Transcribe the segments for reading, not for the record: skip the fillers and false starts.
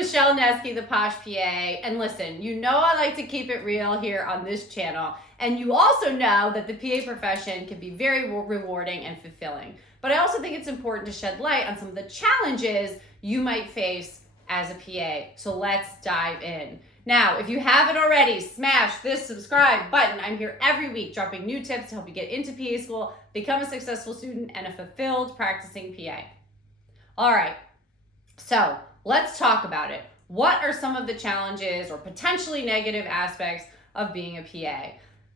Michelle Nesky, the Posh PA. And listen, you know I like to keep it real here on this channel. And you also know that the PA profession can be very rewarding and fulfilling. But I also think it's important to shed light on some of the challenges you might face as a PA. So let's dive in. Now, if you haven't already, smash this subscribe button. I'm here every week dropping new tips to help you get into PA school, become a successful student, and a fulfilled practicing PA. All right, so let's talk about it. What are some of the challenges or potentially negative aspects of being a PA?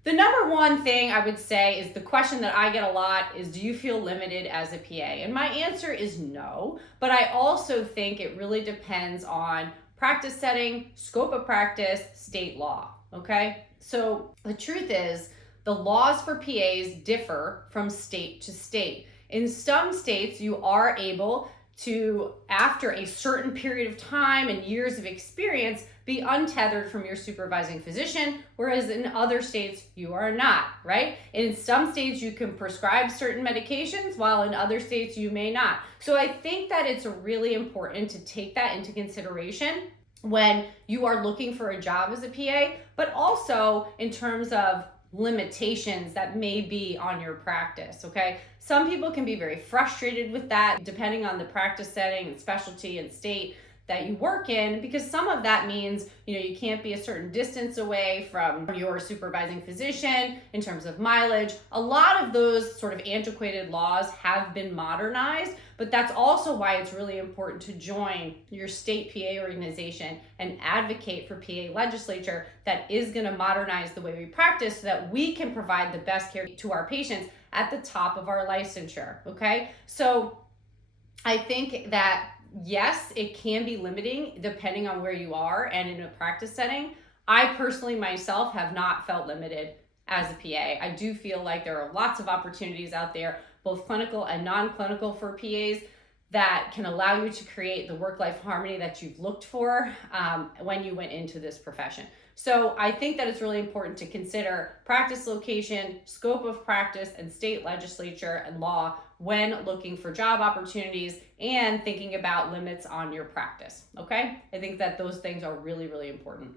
The number one thing I would say is the question that I get a lot is, do you feel limited as a PA? And my answer is no, but I also think it really depends on practice setting, scope of practice, state law, okay? So the truth is the laws for PAs differ from state to state. In some states, you are able to, after a certain period of time and years of experience, be untethered from your supervising physician, whereas in other states you are not, right? In some states you can prescribe certain medications, while in other states you may not. So I think that it's really important to take that into consideration when you are looking for a job as a PA, but also in terms of limitations that may be on your practice, okay? Some people can be very frustrated with that depending on the practice setting and specialty and state that you work in, because some of that means, you can't be a certain distance away from your supervising physician in terms of mileage. A lot of those sort of antiquated laws have been modernized, but that's also why it's really important to join your state PA organization and advocate for PA legislature that is going to modernize the way we practice so that we can provide the best care to our patients at the top of our licensure, okay? So I think that yes, it can be limiting depending on where you are and in a practice setting. I personally myself have not felt limited as a PA. I do feel like there are lots of opportunities out there, both clinical and non-clinical, for PAs that can allow you to create the work-life harmony that you've looked for when you went into this profession. So I think that it's really important to consider practice location, scope of practice, and state legislature and law when looking for job opportunities and thinking about limits on your practice, okay? I think that those things are really, really important.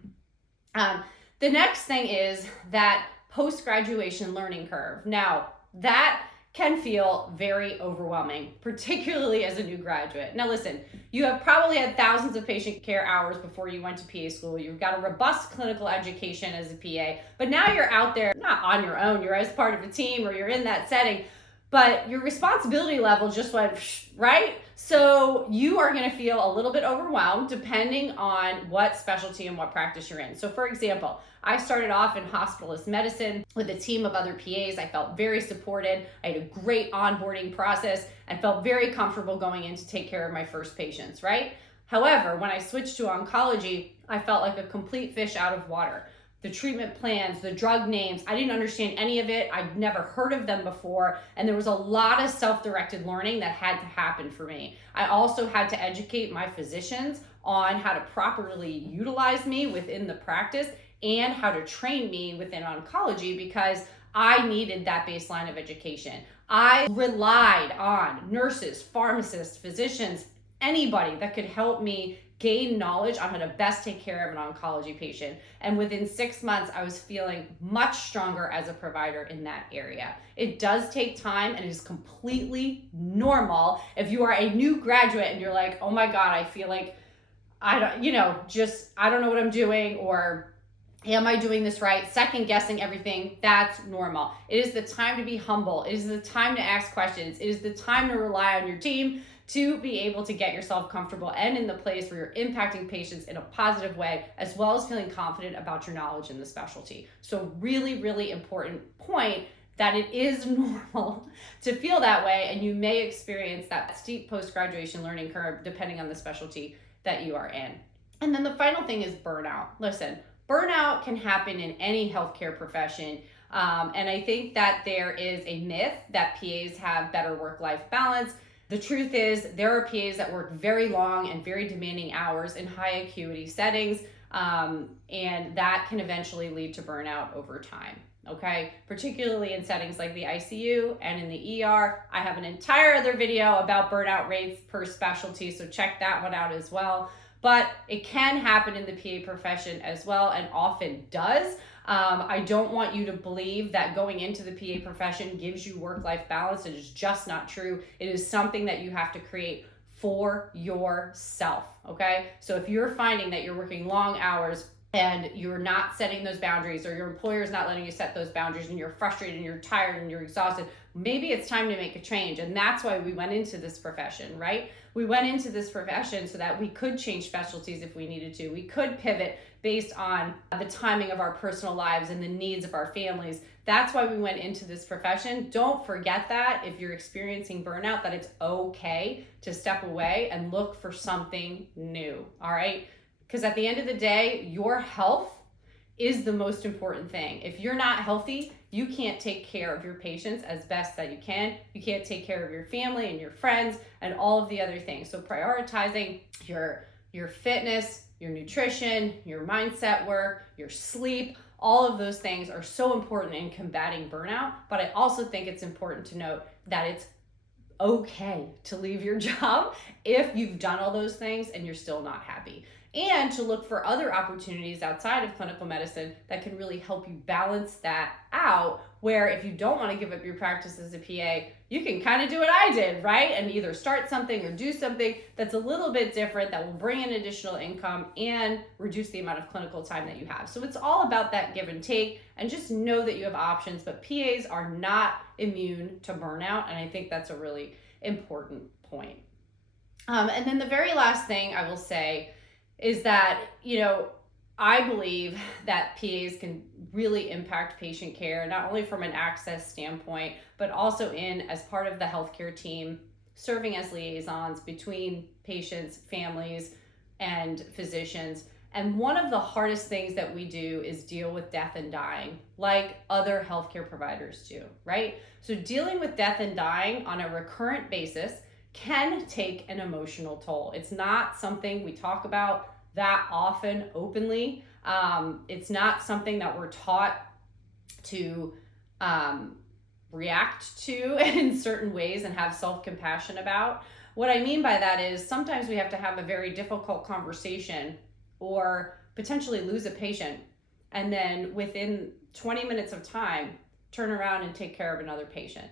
The next thing is that post-graduation learning curve. Now, that can feel very overwhelming, particularly as a new graduate. Now listen, you have probably had thousands of patient care hours before you went to PA school. You've got a robust clinical education as a PA, but now you're out there not on your own, you're as part of a team or you're in that setting, but your responsibility level just went, right? So you are gonna feel a little bit overwhelmed depending on what specialty and what practice you're in. So for example, I started off in hospitalist medicine with a team of other PAs. I felt very supported. I had a great onboarding process and felt very comfortable going in to take care of my first patients, right? However, when I switched to oncology, I felt like a complete fish out of water. The treatment plans, the drug names, I didn't understand any of it. I'd never heard of them before. And there was a lot of self-directed learning that had to happen for me. I also had to educate my physicians on how to properly utilize me within the practice and how to train me within oncology, because I needed that baseline of education. I relied on nurses, pharmacists, physicians, anybody that could help me gain knowledge on how to best take care of an oncology patient. And within 6 months, I was feeling much stronger as a provider in that area. It does take time and it is completely normal if you are a new graduate and you're like, oh my God, I feel like I don't know what I'm doing, or am I doing this right? Second guessing everything, that's normal. It is the time to be humble. It is the time to ask questions. It is the time to rely on your team to be able to get yourself comfortable and in the place where you're impacting patients in a positive way, as well as feeling confident about your knowledge in the specialty. So really, really important point that it is normal to feel that way, and you may experience that steep post-graduation learning curve depending on the specialty that you are in. And then the final thing is burnout. Listen, burnout can happen in any healthcare profession. And I think that there is a myth that PAs have better work-life balance. The truth is there are PAs that work very long and very demanding hours in high acuity settings, and that can eventually lead to burnout over time. Okay, particularly in settings like the ICU and in the ER. I have an entire other video about burnout rates per specialty, so check that one out as well. but it can happen in the PA profession as well, and often does. I don't want you to believe that going into the PA profession gives you work-life balance. It is just not true. It is something that you have to create for yourself, okay? So if you're finding that you're working long hours and you're not setting those boundaries, or your employer is not letting you set those boundaries, and you're frustrated and you're tired and you're exhausted, maybe it's time to make a change. And that's why we went into this profession, right? We went into this profession so that we could change specialties if we needed to. We could pivot based on the timing of our personal lives and the needs of our families. That's why we went into this profession. Don't forget that if you're experiencing burnout, that it's okay to step away and look for something new, all right? Because at the end of the day, your health is the most important thing. If you're not healthy, you can't take care of your patients as best that you can. You can't take care of your family and your friends and all of the other things. So prioritizing your fitness, your nutrition, your mindset work, your sleep, all of those things are so important in combating burnout. But I also think it's important to note that it's okay to leave your job if you've done all those things and you're still not happy, and to look for other opportunities outside of clinical medicine that can really help you balance that out, where if you don't want to give up your practice as a PA, you can kind of do what I did, right? And either start something or do something that's a little bit different that will bring in additional income and reduce the amount of clinical time that you have. So it's all about that give and take, and just know that you have options, but PAs are not immune to burnout. And I think that's a really important point. And then the very last thing I will say is that, I believe that PAs can really impact patient care, not only from an access standpoint, but also as part of the healthcare team, serving as liaisons between patients, families, and physicians. And one of the hardest things that we do is deal with death and dying, like other healthcare providers do, right? So dealing with death and dying on a recurrent basis can take an emotional toll. It's not something we talk about that often openly. It's not something that we're taught to react to in certain ways and have self-compassion about. What I mean by that is sometimes we have to have a very difficult conversation or potentially lose a patient, and then within 20 minutes of time, turn around and take care of another patient.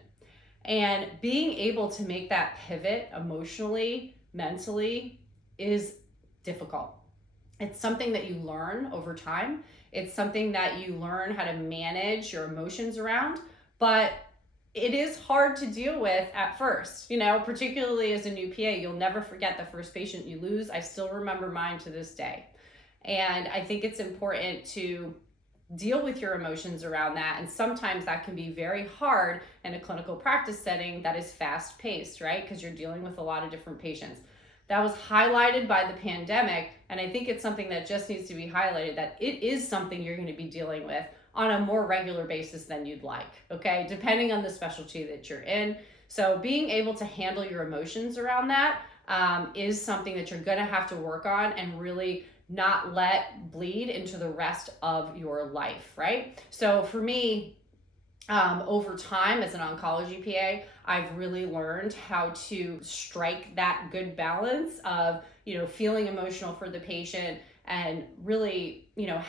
And being able to make that pivot emotionally, mentally, is difficult. It's something that you learn over time. It's something that you learn how to manage your emotions around, but it is hard to deal with at first, particularly as a new PA. You'll never forget the first patient you lose. I still remember mine to this day. And I think it's important to deal with your emotions around that. And sometimes that can be very hard in a clinical practice setting that is fast paced, right? Because you're dealing with a lot of different patients. That was highlighted by the pandemic. And I think it's something that just needs to be highlighted, that it is something you're going to be dealing with on a more regular basis than you'd like, okay? Depending on the specialty that you're in. So being able to handle your emotions around that is something that you're going to have to work on and really not let bleed into the rest of your life, right? So for me, over time as an oncology PA, I've really learned how to strike that good balance of, feeling emotional for the patient and really,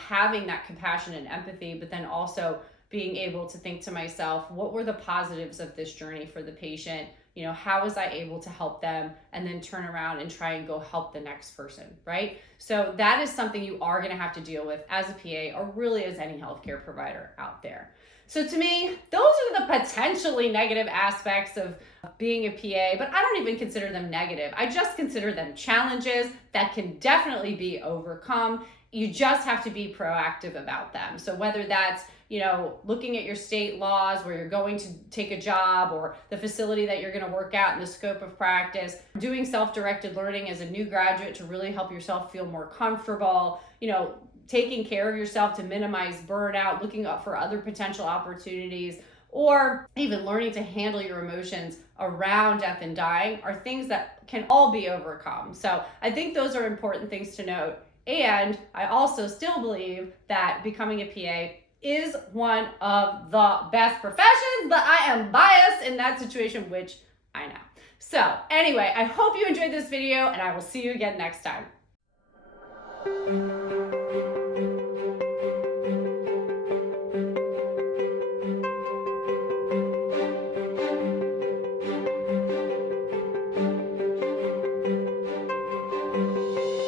having that compassion and empathy, but then also being able to think to myself, what were the positives of this journey for the patient? How was I able to help them? And then turn around and try and go help the next person, right? So that is something you are going to have to deal with as a PA, or really as any healthcare provider out there. So to me, those are the potentially negative aspects of being a PA, but I don't even consider them negative. I just consider them challenges that can definitely be overcome. You just have to be proactive about them. So whether that's, looking at your state laws where you're going to take a job, or the facility that you're going to work out in the scope of practice, doing self-directed learning as a new graduate to really help yourself feel more comfortable, taking care of yourself to minimize burnout, looking up for other potential opportunities, or even learning to handle your emotions around death and dying, are things that can all be overcome. So I think those are important things to note. And I also still believe that becoming a PA is one of the best professions, but I am biased in that situation, which I know. So anyway, I hope you enjoyed this video, and I will see you again next time.